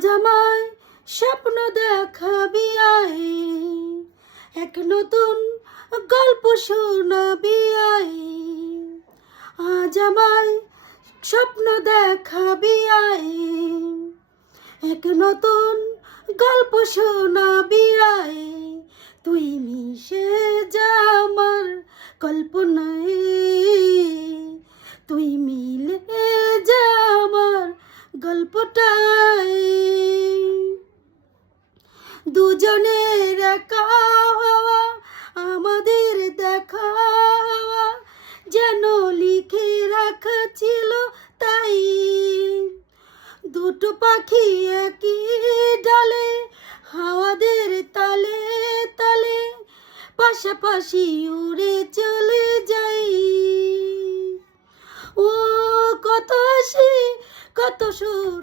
আজ আমায় স্বপ্ন দেখাবি আয়, এক নতুন গল্প শোনাবি আয়। আজ আমায় স্বপ্ন দেখাবি আয়, এক নতুন গল্প শোনাবি আয়। তুই মিশে যা আমার কল্পনায়, তুই মিলে যা আমার গল্পটায়। দুজনের একা হওয়া আমাদের দেখা হওয়া যেন লিখে রাখা ছিল তাই। দুটো পাখি একই ডালে হাওয়াদের তালে তালে পাশাপাশি উড়ে চলে যাই। ও কত হাসি কত সুর